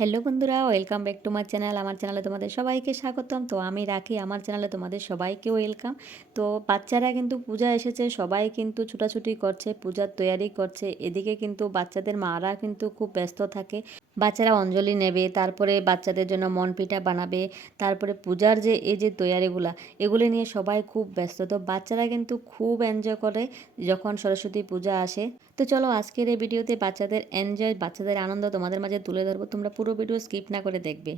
Hello বন্ধুরা, welcome back to my channel. আমার চ্যানেলে তোমাদের সবাইকে স্বাগতম। তো আমি রাখি, আমার চ্যানেলে তোমাদের সবাইকে ওয়েলকাম। তো বাচ্চারা কিন্তু পূজা এসেছে, সবাই কিন্তু ছুটাছুটি করছে, পূজার তৈয়ারি করছে। এদিকে কিন্তু বাচ্চাদের মারা কিন্তু খুব ব্যস্ত থাকে। বাচ্চারা অঞ্জলি নেবে, তারপরে বাচ্চাদের জন্য মন পিঠা বানাবে, তারপরে পূজার যে, এই যে তৈয়ারিগুলা, এগুলো নিয়ে সবাই খুব ব্যস্ত। তো বাচ্চারা কিন্তু খুব এনজয় করে যখন সরস্বতী পূজা আসে। তো চলো আজকের এই ভিডিওতে বাচ্চাদের এনজয় বাচ্চাদের আনন্দ তোমাদের মাঝে তুলে ধরবো। তোমরা পুরো ভিডিও স্কিপ না করে দেখবে।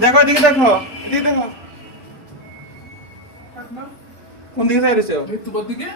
দেখো এদিকে দেখো এদিকে দেখো। কোন দিকে চাই রয়েছে মৃত্যুপর দিকে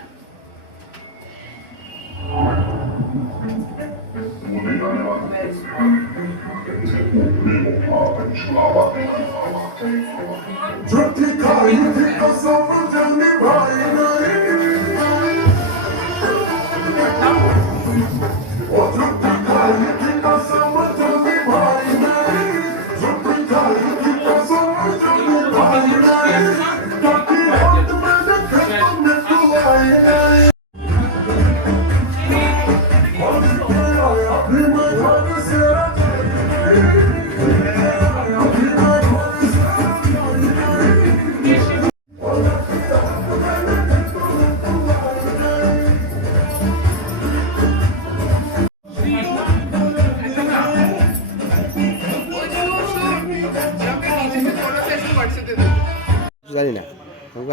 জানি না।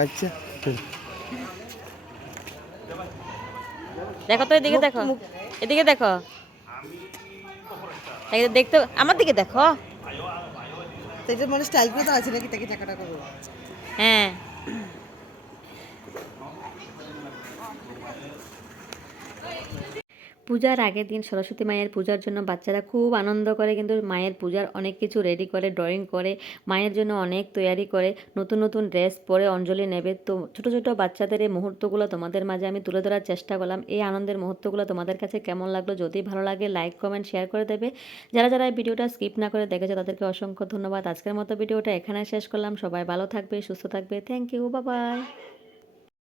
আচ্ছা দেখো তো এদিকে দেখো। এদিকে দেখো। এই দেখতে আমার দিকে দেখো। মানে স্টাইল করে তো আছে নাকি তাকে টাকাটা করব? হ্যাঁ। পূজার আগের দিন সরস্বতী মায়ের পূজার জন্য বাচ্চারা খুব আনন্দ করে, কিন্তু মায়ের পূজার অনেক কিছু রেডি করে ড্রয়িং করে, মায়ের জন্য অনেক তৈয়ারি করে, নতুন নতুন ড্রেস পরে অঞ্জলি নেবে। তো ছোটো ছোটো বাচ্চাদের এই মুহূর্তগুলো তোমাদের মাঝে আমি তুলে ধরার চেষ্টা করলাম। এই আনন্দের মুহূর্তগুলো তোমাদের কাছে কেমন লাগল? যদি ভালো লাগে লাইক কমেন্ট শেয়ার করে দেবে। যারা যারা এই ভিডিওটা স্কিপ না করে দেখেছে, তাদেরকে অসংখ্য ধন্যবাদ। আজকের মতো ভিডিওটা এখানে শেষ করলাম। সবাই ভালো থাকবে, সুস্থ থাকবে। থ্যাংক ইউ বাবাই